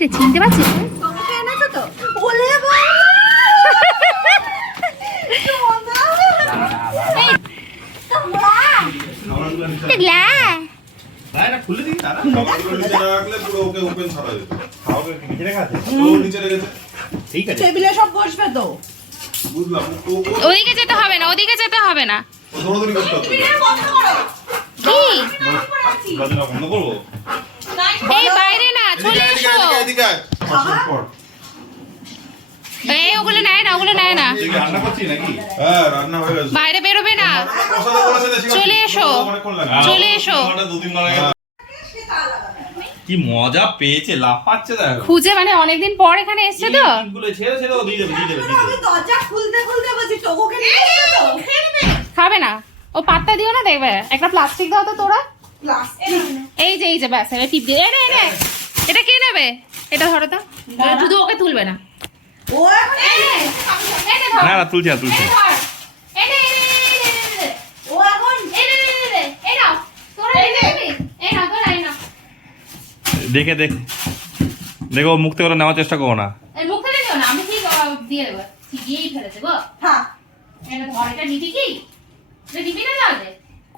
রে চিনতে পারছিস? ওদিকে যেতে হবে না, ওদিকে যেতে হবে না। কি এই বাইরে না, চলে এসো। এই ওগুলো নেয় না, ওগুলো নেয় না, বাইরে বেরোবে না। চলে এসো, চলে এসো। কি মজা পেয়েছে, লাফাচ্ছে দেখো। খুঁজে মানে অনেকদিন পর এখানে এসছে তো। খাবে না, ও পাত্তা দিও না, দেখবে একটা প্লাস্টিক দাও তো তোরা। এই যে ব্যাস, এবার টিপ দিয়ে এটা কে নেবে? এটা ধরো তো, শুধু ওকে তুলবে না। না না, তুলছি না, তুলছি। দেখে দেখো, মুখ থেকে নেওয়ার চেষ্টা করো না। মুখ থেকে নিও না, আমি ঠিক দিয়ে দেবো, ঠিকই ফেলে দেবো। হ্যাঁ, এটা নিবি কি? নিবি না তাহলে?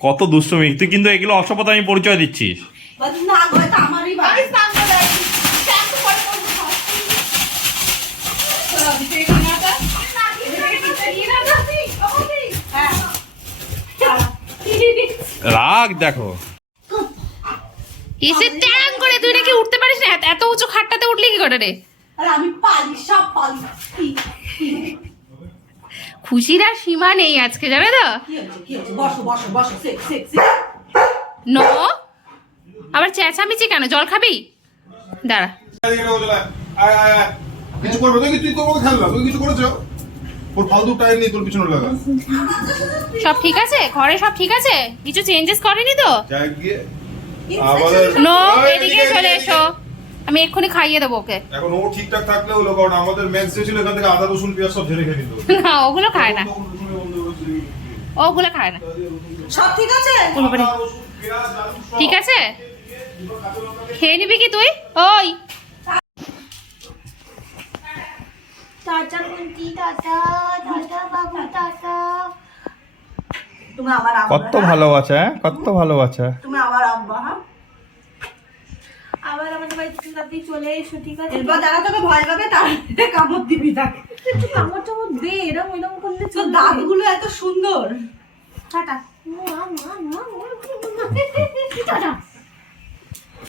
কত দুষ্টুমি তুই, কিন্তু এগুলো অসভ্যতা আমি পরিচয় দিচ্ছিস। রাগ দেখো, এসে ট্যাং করে। তুই নাকি উঠতে পারিস না, এত উঁচু খাটটাতে উঠলি কি করে রে? আমি পারি, সব পারি। খুশির আর সীমা নেই আজকে, জানো তো? নো, আবার চেঁচামেচি কেন? জল খাবি? দাঁড়া। কিছু করবে তো, তুই তো ওকে খেললা, তুই কিছু করেছো? ওর ফালতু টাইম নেই তোর পিছনে লাগা। সব ঠিক আছে ঘরে? সব ঠিক আছে? কিছু চেঞ্জেস করেনি তো? যাই গিয়ে আবার নো, এদিকে চলে এসো, আমি এক্ষুনি খাইয়ে দেবো ওকে। এখন ও ঠিকঠাক থাকলে হলো, কারণ আমাদের ম্যাক্স ছিল এখান থেকে আদা রসুন পেঁয়াজ সব ঝেড়ে খেয়ে নিত। না, ওগুলো খায় না, ওগুলো খায় না। সব ঠিক আছে? ঠিক আছে, খেয়ে নিবি কি তুই? ওই টাটা কুন্তি, টাটা টাটা বাবু, টাটা। তুমি আমার আব্বা, কত ভালোবাসা, কত ভালোবাসা। তুমি আমার আব্বা। হ্যাঁ, আবার আমাদের বাড়িতে আপনি চলে এসো, ঠিক আছে? এরপর যারা তোকে ভয় পাবে তার কামড় দিবি তাকে। একটু কামড় টামড় দে, এরকম করলে তোর দাঁতগুলো এত সুন্দর। টাটা। টাটা।